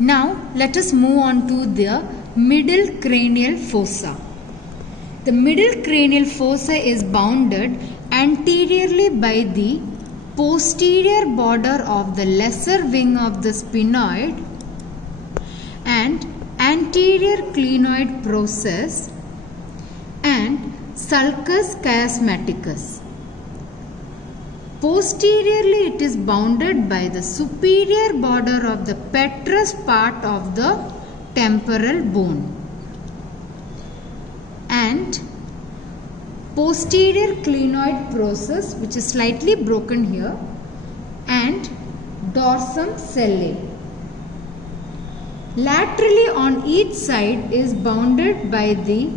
Now let us move on to the middle cranial fossa. The middle cranial fossa is bounded anteriorly by the posterior border of the lesser wing of the sphenoid and anterior clinoid process and sulcus chiasmaticus. Posteriorly, it is bounded by the superior border of the petrous part of the temporal bone and posterior clinoid process, which is slightly broken here, and dorsum sellae. Laterally on each side is bounded by the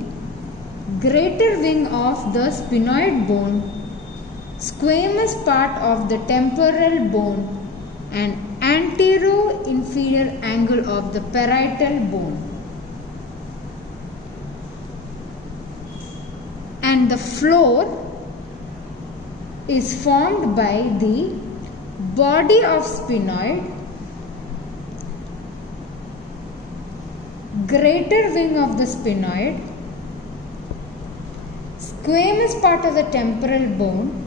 greater wing of the sphenoid bone, squamous part of the temporal bone, and antero-inferior angle of the parietal bone. And the floor is formed by the body of sphenoid, greater wing of the sphenoid, squamous part of the temporal bone,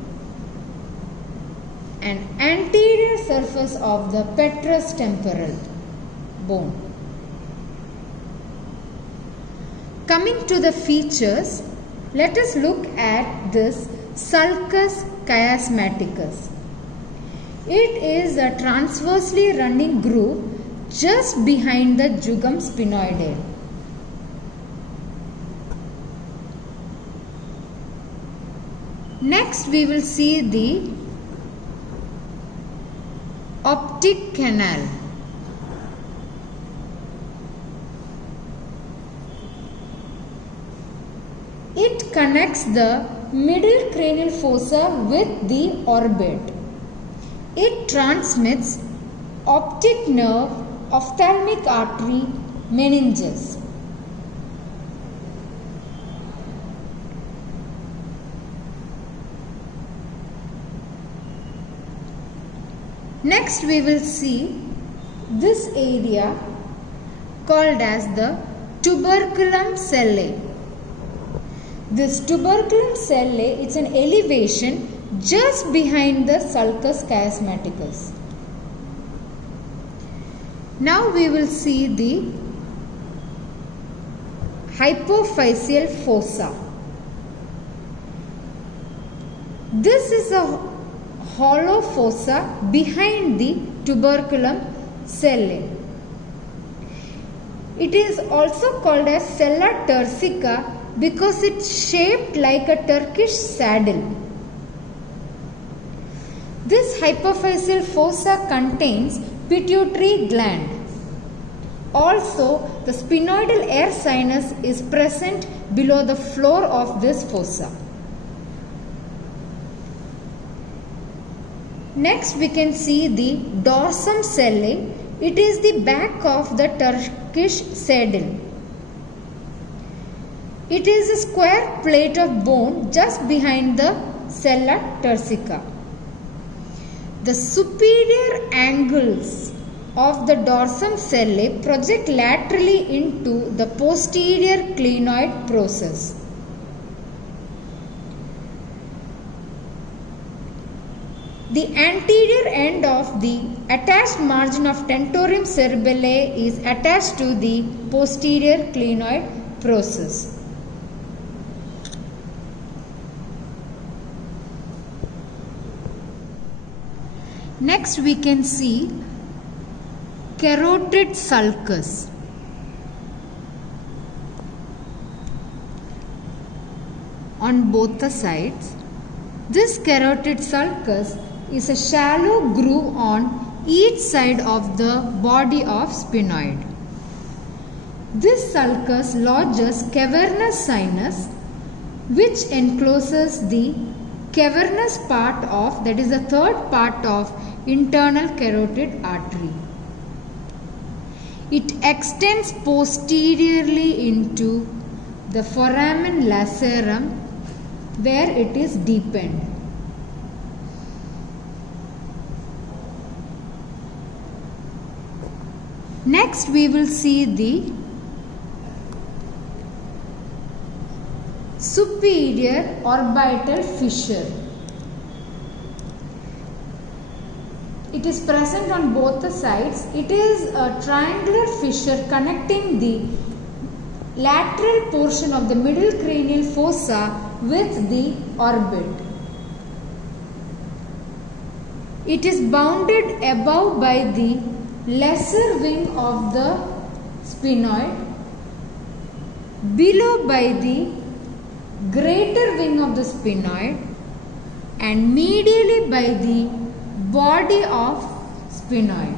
and anterior surface of the petrous temporal bone. Coming to the features, let us look at this sulcus chiasmaticus. It is a transversely running groove just behind the jugum sphenoidale. Next, we will see the optic canal. It connects the middle cranial fossa with the orbit. It transmits optic nerve, ophthalmic artery, meninges. Next, we will see this area called as the tuberculum sellae. This tuberculum sellae is an elevation just behind the sulcus chiasmaticus. Now we will see the hypophyseal fossa. This is a hollow fossa behind the tuberculum sellae. It is also called as sella turcica because it's shaped like a Turkish saddle. This hypophyseal fossa contains pituitary gland. Also, the sphenoidal air sinus is present below the floor of this fossa. Next, we can see the dorsum sellae. It is the back of the Turkish saddle. It is a square plate of bone just behind the sella turcica. The superior angles of the dorsum sellae project laterally into the posterior clinoid process. The anterior end of the attached margin of tentorium cerebelli is attached to the posterior clinoid process. Next, we can see carotid sulcus. On both the sides, this carotid sulcus is a shallow groove on each side of the body of sphenoid. This sulcus lodges cavernous sinus, which encloses the cavernous part of, that is the third part of, internal carotid artery. It extends posteriorly into the foramen lacerum where it is deepened. Next we will see the superior orbital fissure. It is present on both the sides. It is a triangular fissure connecting the lateral portion of the middle cranial fossa with the orbit. It is bounded above by the lesser wing of the sphenoid, below by the greater wing of the sphenoid, and medially by the body of sphenoid.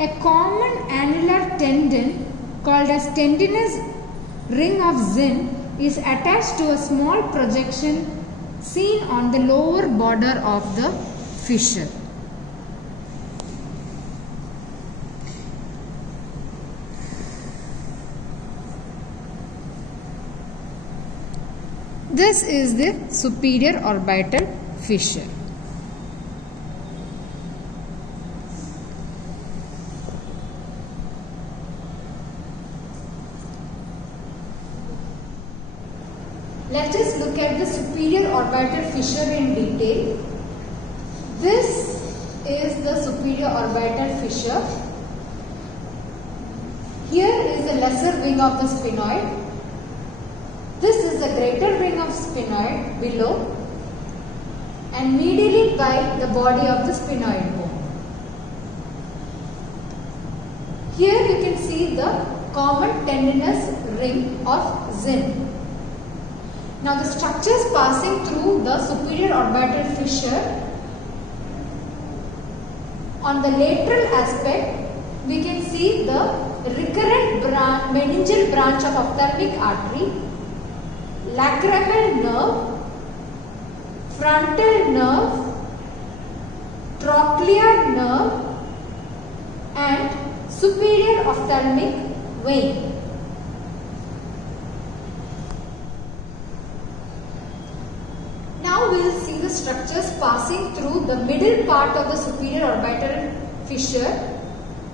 A common annular tendon called as tendinous ring of Zinn is attached to a small projection seen on the lower border of the fissure. This is the superior orbital fissure. Let us look at the superior orbital fissure in detail. This is the superior orbital fissure. Here is the lesser wing of the sphenoid. This is the greater wing of sphenoid below, and medially by the body of the sphenoid bone. Here you can see the common tendinous ring of Zinn. Now the structures passing through the superior orbital fissure, on the lateral aspect we can see the recurrent meningeal branch of ophthalmic artery, lacrimal nerve, frontal nerve, trochlear nerve, and superior ophthalmic vein. Now we will see the structures passing through the middle part of the superior orbital fissure,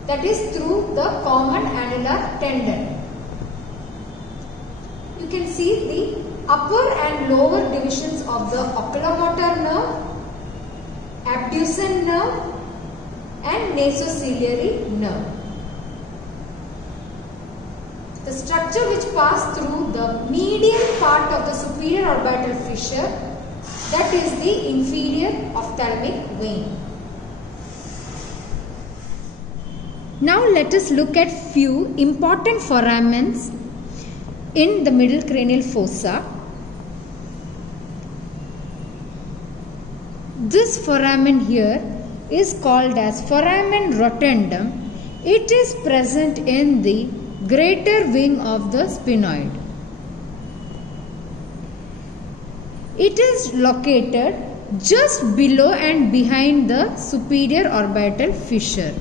that is through the common annular tendon. You can see the upper and lower divisions of the oculomotor nerve, abducens nerve, and nasociliary nerve. The structure which passed through the medial part of the superior orbital fissure, that is the inferior ophthalmic vein. Now let us look at few important foramens in the middle cranial fossa. This foramen here is called as foramen rotundum. It is present in the greater wing of the sphenoid. It is located just below and behind the superior orbital fissure.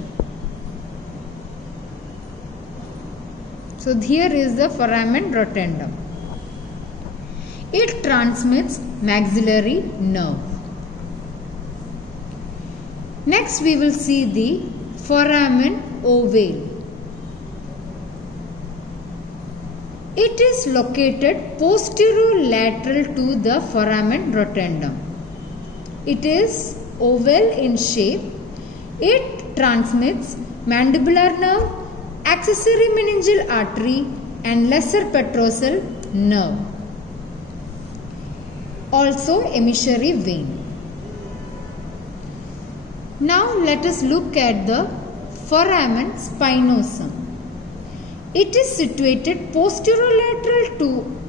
So here is the foramen rotundum. It transmits maxillary nerve. Next we will see the foramen ovale. It is located posterolateral to the foramen rotundum. It is oval in shape. It transmits mandibular nerve, accessory meningeal artery, and lesser petrosal nerve. Also emissary vein. Now let us look at the foramen spinosum. It is situated posterolateral to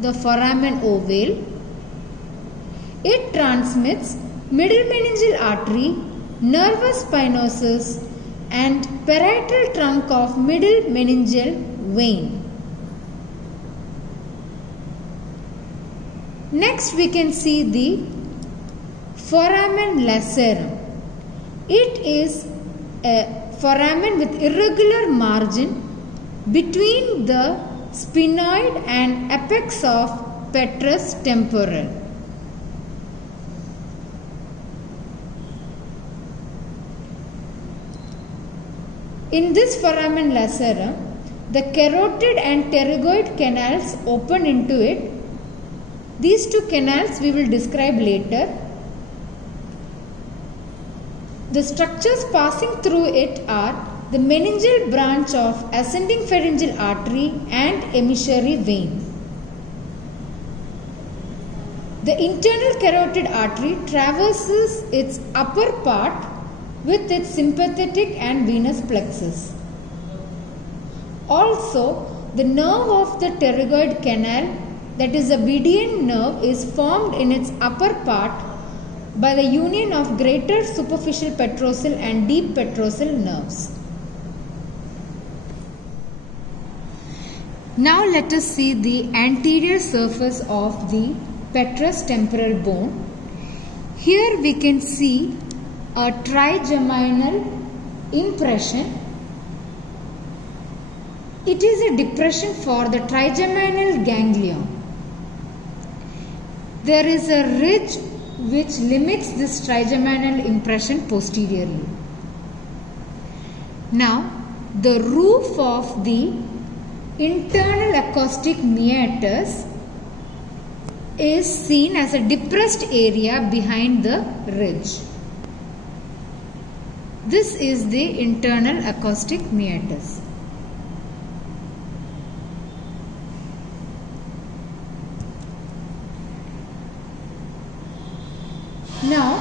the foramen ovale. It transmits middle meningeal artery, nervus spinosus, and parietal trunk of middle meningeal vein. Next we can see the foramen lacerum. It is a foramen with irregular margin between the sphenoid and apex of petrous temporal. In this foramen lacerum, the carotid and pterygoid canals open into it. These two canals we will describe later. The structures passing through it are the meningeal branch of ascending pharyngeal artery and emissary vein. The internal carotid artery traverses its upper part with its sympathetic and venous plexus. Also, the nerve of the pterygoid canal, that is a Bedian nerve, is formed in its upper part by the union of greater superficial petrosal and deep petrosal nerves. Now let us see the anterior surface of the petrous temporal bone. Here we can see a trigeminal impression. It is a depression for the trigeminal ganglion. There is a ridge which limits this trigeminal impression posteriorly. Now, the roof of the internal acoustic meatus is seen as a depressed area behind the ridge. This is the internal acoustic meatus. Now,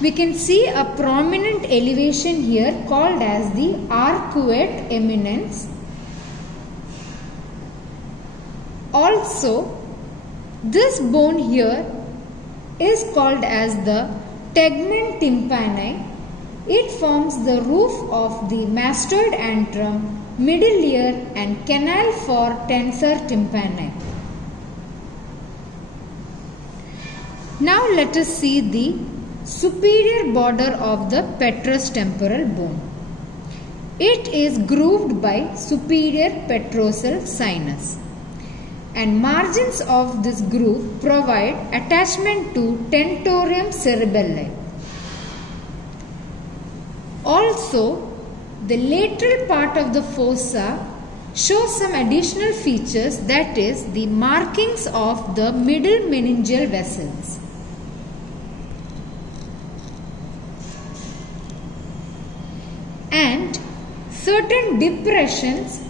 we can see a prominent elevation here called as the arcuate eminence. Also, this bone here is called as the tegmen tympani. It forms the roof of the mastoid antrum, middle ear and canal for tensor tympani. Now let us see the superior border of the petrous temporal bone. It is grooved by superior petrosal sinus, and margins of this groove provide attachment to tentorium cerebelli. Also, the lateral part of the fossa shows some additional features, that is the markings of the middle meningeal vessels. And certain depressions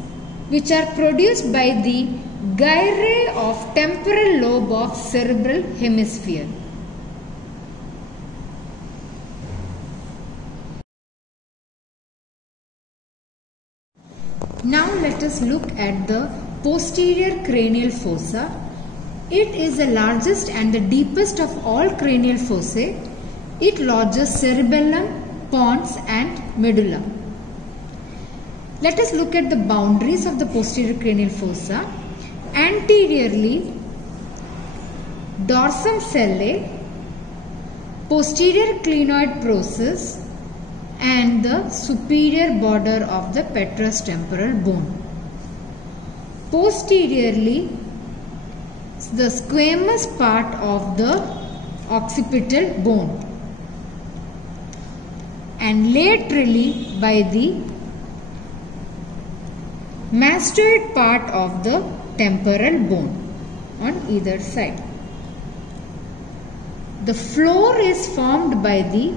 which are produced by the gyrae of temporal lobe of cerebral hemisphere. Now let us look at the posterior cranial fossa. It is the largest and the deepest of all cranial fossae. It lodges cerebellum, pons and medulla. Let us look at the boundaries of the posterior cranial fossa. Anteriorly, dorsum sellae, posterior clinoid process and the superior border of the petrous temporal bone. Posteriorly, the squamous part of the occipital bone, and laterally by the mastoid part of the temporal bone on either side. The floor is formed by the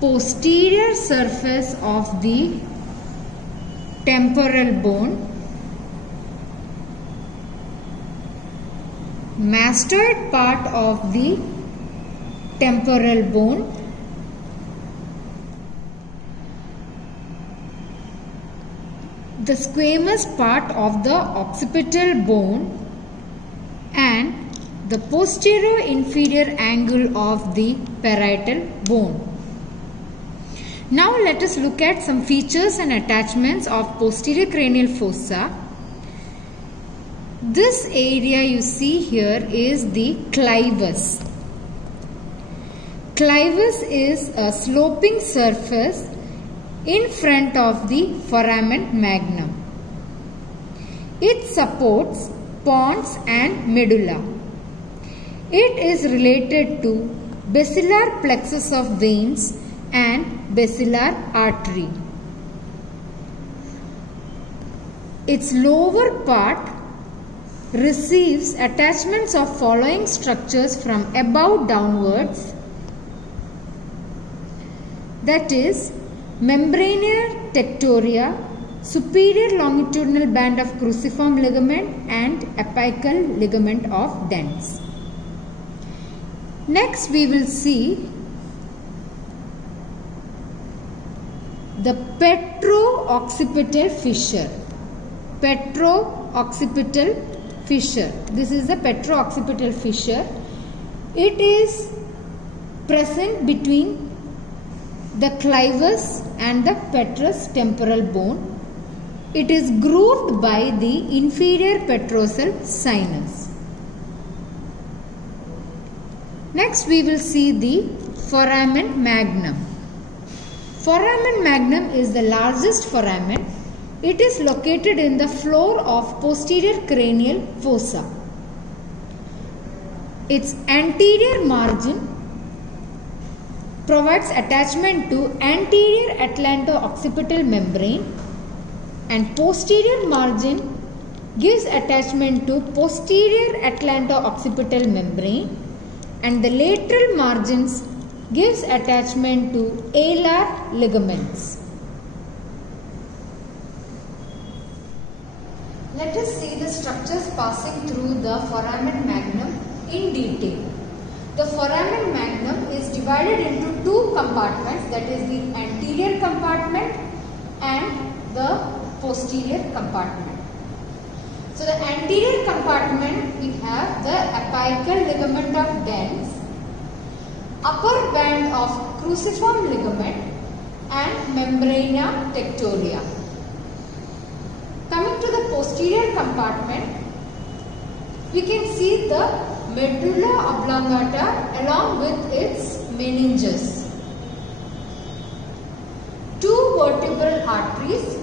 posterior surface of the temporal bone, mastoid part of the temporal bone, the squamous part of the occipital bone and the posterior inferior angle of the parietal bone. Now let us look at some features and attachments of posterior cranial fossa. This area you see here is the clivus. Clivus is a sloping surface in front of the foramen magnum. It supports pons and medulla. It is related to basilar plexus of veins and basilar artery. its lower part receives attachments of following structures from above downwards, that is membrana tectoria, superior longitudinal band of cruciform ligament and apical ligament of dens. Next we will see the petro-occipital fissure. Petro-occipital fissure. This is the petro-occipital fissure. It is present between the clivus and the petrous temporal bone. It is grooved by the inferior petrosal sinus. Next we will see the foramen magnum. Foramen magnum is the largest foramen. It is located in the floor of posterior cranial fossa. Its anterior margin provides attachment to anterior atlanto-occipital membrane, and posterior margin gives attachment to posterior atlanto-occipital membrane, and the lateral margins gives attachment to alar ligaments. Let us see the structures passing through the foramen magnum in detail. The foramen magnum is divided into two compartments, that is the anterior compartment and the posterior compartment. So the anterior compartment we have the apical ligament of dens, upper band of cruciform ligament and membrana tectoria. Coming to the posterior compartment, we can see the medulla oblongata along with its meninges, two vertebral arteries,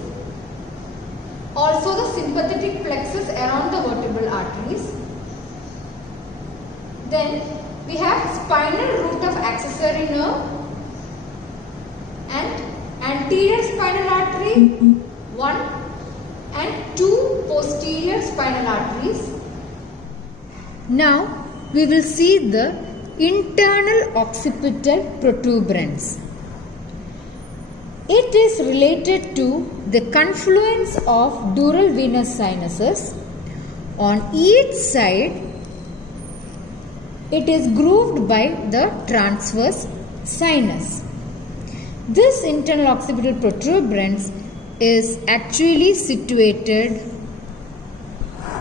also the sympathetic plexus around the vertebral arteries. Then we have spinal root of accessory nerve and anterior spinal artery, one and two posterior spinal arteries. Now we will see the internal occipital protuberance. It is related to the confluence of dural venous sinuses. On each side, it is grooved by the transverse sinus. This internal occipital protuberance is actually situated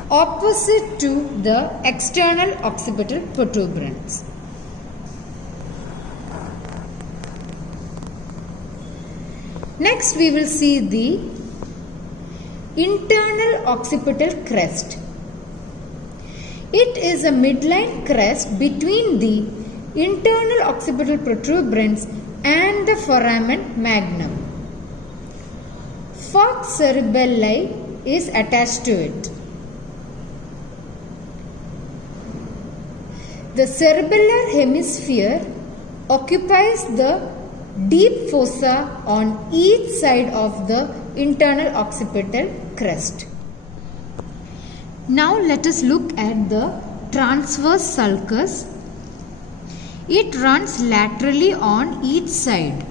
opposite to the external occipital protuberance. Next we will see the internal occipital crest. It is a midline crest between the internal occipital protuberance and the foramen magnum. Falx cerebelli is attached to it. The cerebellar hemisphere occupies the deep fossa on each side of the internal occipital crest. Now let us look at the transverse sulcus. It runs laterally on each side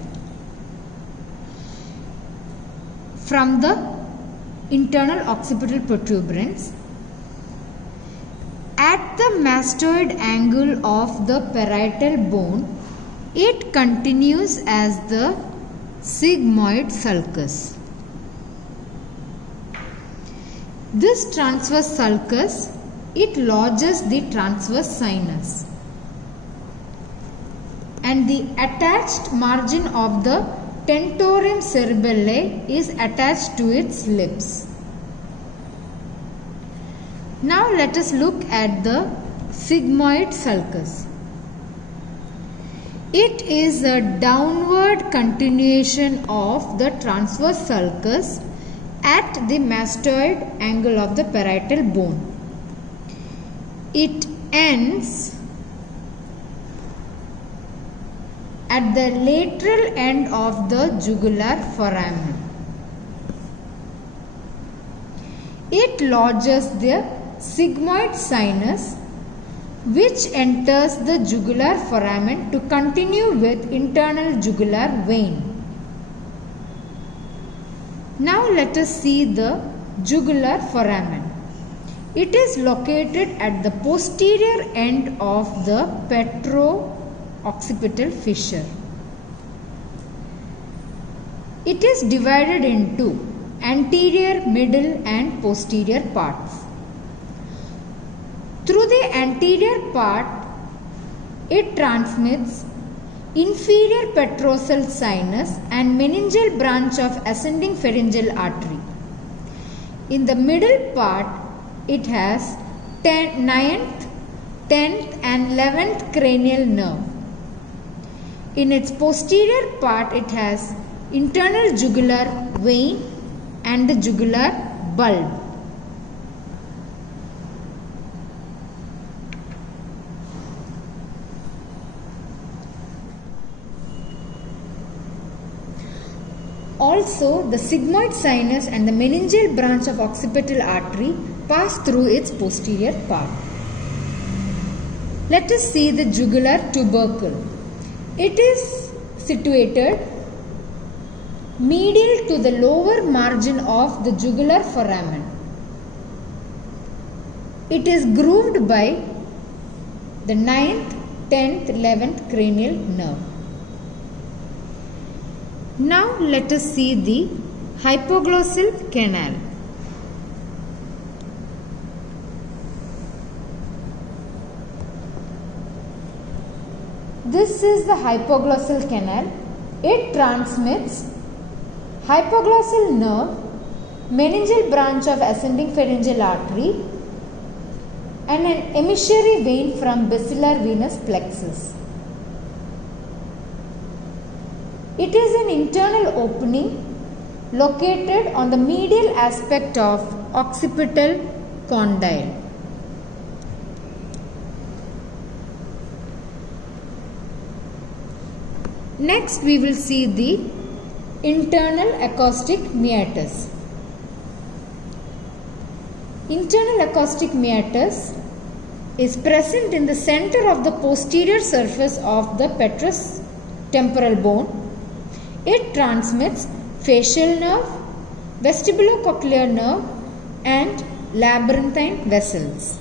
from the internal occipital protuberance. At the mastoid angle of the parietal bone, it continues as the sigmoid sulcus. This transverse sulcus, it lodges the transverse sinus, and the attached margin of the tentorium cerebelli is attached to its lips. Now let us look at the sigmoid sulcus. It is a downward continuation of the transverse sulcus at the mastoid angle of the parietal bone. It ends at the lateral end of the jugular foramen. it lodges the sigmoid sinus, which enters the jugular foramen to continue with internal jugular vein. Now let us see the jugular foramen. It is located at the posterior end of the petro-occipital fissure. It is divided into anterior, middle and posterior parts. Through the anterior part, it transmits inferior petrosal sinus and meningeal branch of ascending pharyngeal artery. In the middle part, it has 9th, 10th and 11th cranial nerve. In its posterior part, it has internal jugular vein and the jugular bulb. Also, the sigmoid sinus and the meningeal branch of occipital artery pass through its posterior part. Let us see the jugular tubercle. It is situated medial to the lower margin of the jugular foramen. It is grooved by the 9th, 10th, 11th cranial nerve. Now let us see the hypoglossal canal. This is the hypoglossal canal. It transmits hypoglossal nerve, meningeal branch of ascending pharyngeal artery and an emissary vein from basilar venous plexus. It is an internal opening located on the medial aspect of occipital condyle. Next we will see the internal acoustic meatus. Internal acoustic meatus is present in the center of the posterior surface of the petrous temporal bone. It transmits facial nerve, vestibulocochlear nerve and labyrinthine vessels.